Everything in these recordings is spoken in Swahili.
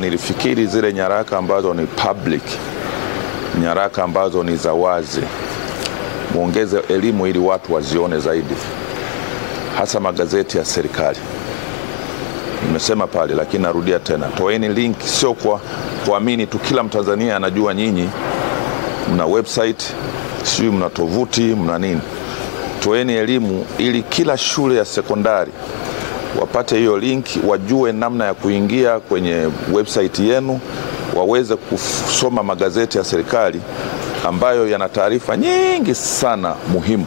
Nilifikiri zile nyaraka ambazo ni public, nyaraka ambazo ni za wazi, muongeze elimu ili watu wazione zaidi, hasa magazeti ya serikali. Nimesema pale, lakini narudia tena, toeni link, sio kwa kuamini tu kila Mtanzania anajua nyinyi mna website, sio mna tovuti, mna nini. Toeni elimu ili kila shule ya sekondari wapate hiyo link, wajue namna ya kuingia kwenye website yenu, waweze kusoma magazeti ya serikali ambayo yana taarifa nyingi sana muhimu.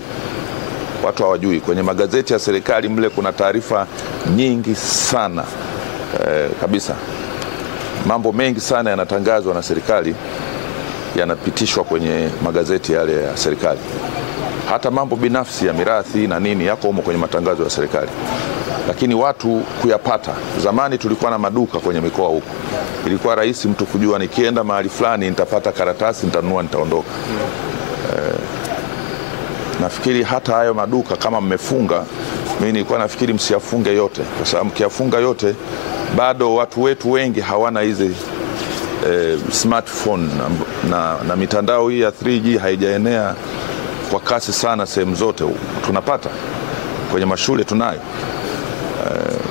Watu hawajui kwenye magazeti ya serikali mle kuna taarifa nyingi sana kabisa. Mambo mengi sana yanatangazwa na serikali yanapitishwa kwenye magazeti yale ya serikali. Hata mambo binafsi ya mirathi na nini yako humo kwenye matangazo ya serikali. Lakini watu kuyapata. Zamani tulikuwa na maduka kwenye mikoa huko. Ilikuwa rahisi mtu kujua nikienda mahali fulani nitapata karatasi, nitanunua, nitaondoka. Nafikiri hata hayo maduka kama mmefunga, mimi nilikuwa nafikiri msiyafunge yote, kwa sababu mkiyafunga yote bado watu wetu wengi hawana hizi smartphone na mitandao hii ya 3G haijaenea kwa kasi sana sehemu zote. Tunapata kwenye mashule tunayo.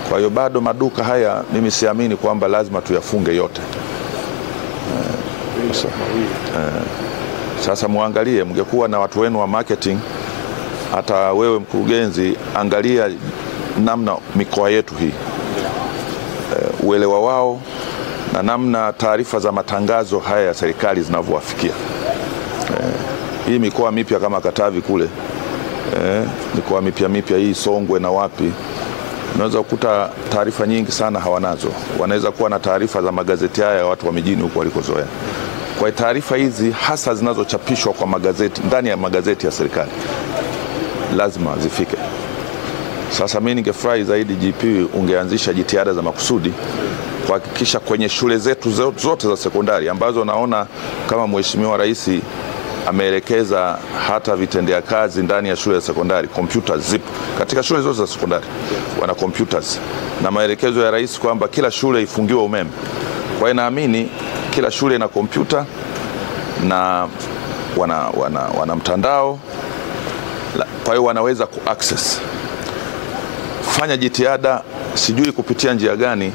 Kwa hiyo bado maduka haya mimi siamini kwamba lazima tuyafunge yote. Sasa muangalie, mngekuwa na watu wenu wa marketing, hata wewe mkurugenzi, angalia namna mikoa yetu hii, uelewa wao na namna taarifa za matangazo haya ya serikali zinavyowafikia. Hii mikoa mipya kama Katavi kule, mikoa mipya hii Songwe na wapi, unaweza kukuta taarifa nyingi sana hawanazo. Wanaweza kuwa na taarifa za magazeti haya ya watu wa mijini huko walikozoea. Kwa taarifa hizi hasa zinazochapishwa kwa magazeti, ndani ya magazeti ya serikali, lazima zifike. Sasa mimi ningefurahi zaidi GP ungeanzisha jitihada za makusudi kuhakikisha kwenye shule zetu zote za sekondari ambazo naona kama Mheshimiwa Rais ameelekeza hata vitendea kazi ndani ya shule ya sekondari, computers zipo katika shule zote za sekondari, wana computers, na maelekezo ya Rais kwamba kila shule ifungiwe umeme. Kwa hiyo naamini kila shule ina kompyuta na wana mtandao, kwa hiyo wanaweza kuaccess. Fanya jitihada, sijui kupitia njia gani,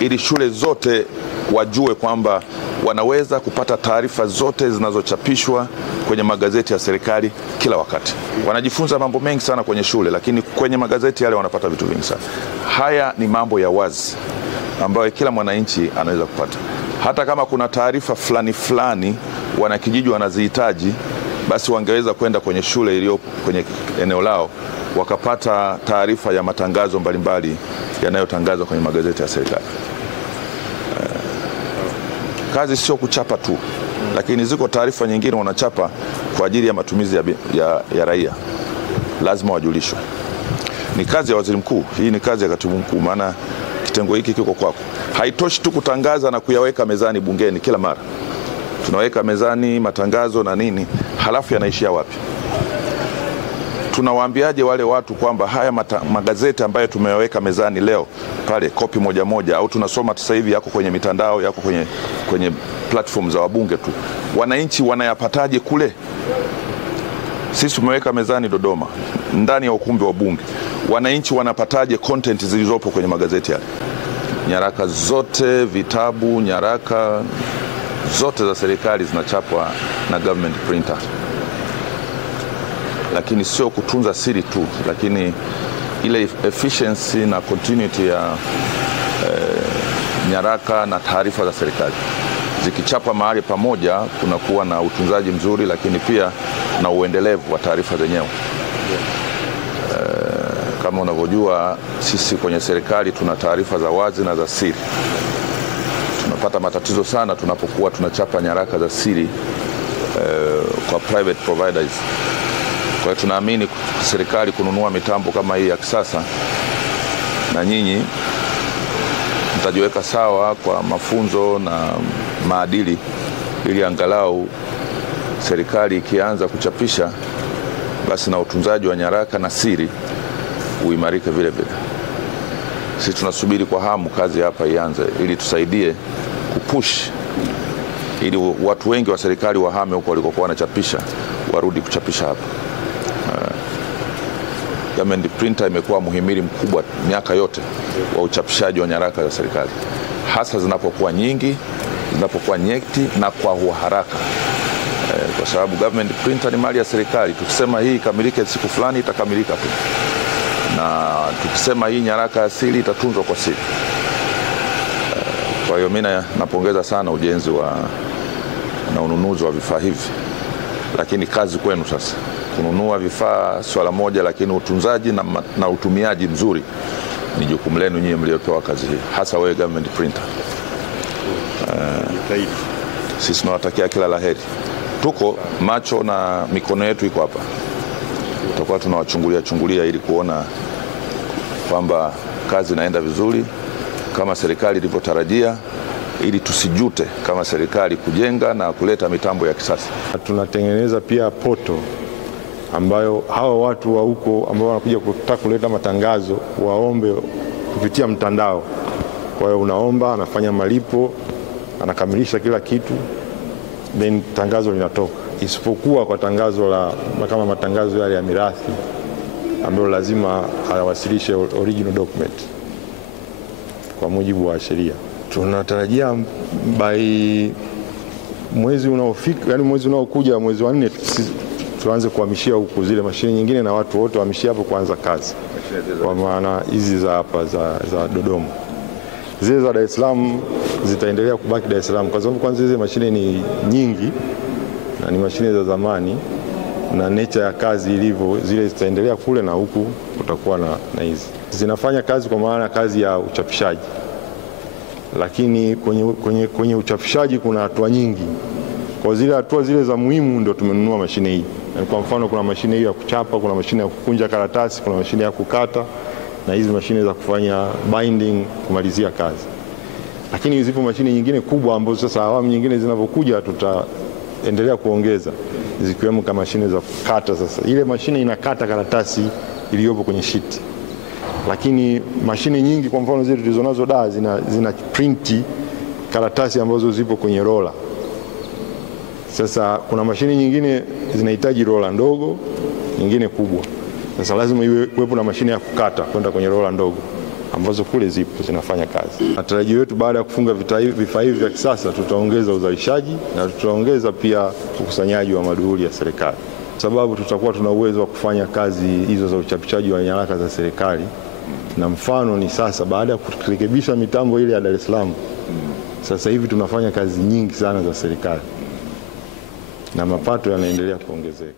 ili shule zote wajue kwamba wanaweza kupata taarifa zote zinazochapishwa kwenye magazeti ya serikali kila wakati. Wanajifunza mambo mengi sana kwenye shule, lakini kwenye magazeti yale wanapata vitu vingi sana. Haya ni mambo ya wazi ambayo kila mwananchi anaweza kupata. Hata kama kuna taarifa fulani wanakijiji wanazihitaji, basi wangeweza kwenda kwenye shule iliyo kwenye eneo lao wakapata taarifa ya matangazo mbalimbali yanayotangazwa kwenye magazeti ya serikali. Kazi sio kuchapa tu, lakini ziko taarifa nyingine wanachapa kwa ajili ya matumizi ya raia. Lazima wajulishwe. Ni kazi ya waziri mkuu, hii ni kazi ya katibu mkuu, maana kitengo hiki kiko kwako. Haitoshi tu kutangaza na kuyaweka mezani bungeni kila mara. Tunaweka mezani matangazo na nini, halafu yanaishia wapi? Tunawaambiaje wale watu kwamba haya magazeti ambayo tumeyaweka mezani leo pale kopi moja, au tunasoma sasa hivi yako kwenye mitandao, yako kwenye platform za wabunge tu, wananchi wanayapataje kule? Sisi tumeweka mezani Dodoma ndani ya ukumbi wa bunge, wananchi wanapataje content zilizopo kwenye magazeti yale? Nyaraka zote, vitabu, nyaraka zote za serikali zinachapwa na government printer. Lakini sio kutunza siri tu, lakini ile efficiency na continuity ya nyaraka na taarifa za serikali zikichapa mahali pamoja, kunakuwa na utunzaji mzuri, lakini pia na uendelevu wa taarifa zenyewe. Kama unavyojua, sisi kwenye serikali tuna taarifa za wazi na za siri. Tunapata matatizo sana tunapokuwa tunachapa nyaraka za siri kwa private providers. Kwa hiyo tunaamini serikali kununua mitambo kama hii ya kisasa, na nyinyi mtajiweka sawa kwa mafunzo na maadili, ili angalau serikali ikianza kuchapisha, basi na utunzaji wa nyaraka na siri uimarike vile vile. Sisi tunasubiri kwa hamu kazi hapa ianze ili tusaidie kupush ili watu wengi wa serikali wahame huko walikokuwa wanachapisha warudi kuchapisha hapa. Government printer imekuwa muhimili mkubwa miaka yote wa uchapishaji wa nyaraka za serikali, hasa zinapokuwa nyingi, zinapokuwa nyeti na kwa haraka. Kwa sababu government printer ni mali ya serikali. Tukisema hii ikamilike siku fulani itakamilika tu, na tukisema hii nyaraka asili itatunzwa kwa siri. Kwa hiyo mimi napongeza sana ujenzi na ununuzi wa vifaa hivi, lakini kazi kwenu sasa. Kununua vifaa swala moja, lakini utunzaji na utumiaji mzuri ni jukumu lenu nyinyi mliopewa kazi hii, hasa wewe government printer. Sisi tunawatakia kila laheri. Tuko macho na mikono yetu iko hapa, tutakuwa tunawachungulia ili kuona kwamba kazi inaenda vizuri kama serikali ilivyotarajia, ili tusijute kama serikali kujenga na kuleta mitambo ya kisasa. Tunatengeneza pia poto ambayo hawa watu wa huko ambao wanakuja kutaka kuleta matangazo waombe kupitia mtandao. Kwa hiyo unaomba, anafanya malipo, anakamilisha kila kitu, then tangazo linatoka. Isipokuwa kwa tangazo kama matangazo yale ya mirathi ambayo lazima awasilishe original document kwa mujibu wa sheria. Tunatarajia by mwezi unaofika, yani mwezi unaokuja, mwezi wa 4, tuanze kuhamishia huku zile mashine nyingine na watu wote wahamishia hapo kuanza kazi. Kwa maana hizi za hapa za Dodoma, zile za Dar es Salaam zitaendelea kubaki Dar es Salaam kwa sababu kwanza hizo mashine ni nyingi na ni mashine za zamani, na nature ya kazi ilivyo, zile zitaendelea kule na huku utakuwa na hizi zinafanya kazi, kwa maana kazi ya uchapishaji. Lakini kwenye uchapishaji kuna hatua nyingi. Kwa zile hatua zile za muhimu ndio tumenunua mashine hii. Kwa mfano kuna mashine hii ya kuchapa, kuna mashine ya kukunja karatasi, kuna mashine ya kukata, na hizi mashine za kufanya binding, kumalizia kazi. Lakini zipo mashine nyingine kubwa ambazo sasa awamu nyingine zinapokuja tutaendelea kuongeza, zikiwemo kama mashine za kukata. Sasa ile mashine inakata karatasi iliyopo kwenye sheet. Lakini mashine nyingi, kwa mfano zile tulizonazo Dar, zina printi karatasi ambazo zipo kwenye roller. Sasa kuna mashine nyingine zinahitaji roller ndogo, nyingine kubwa. Sasa lazima kuwepo na mashine ya kukata kwenda kwenye roller ndogo ambazo kule zipo zinafanya kazi. Matarajio yetu baada ya kufunga vifaa hivi vya kisasa, tutaongeza uzalishaji na tutaongeza pia ukusanyaji wa maduhuli ya serikali, sababu tutakuwa tuna uwezo wa kufanya kazi hizo za uchapishaji wa nyaraka za serikali. Na mfano ni sasa baada ya kurekebisha mitambo ile ya Dar es Salaam, sasa hivi tunafanya kazi nyingi sana za serikali na mapato yanaendelea kuongezeka.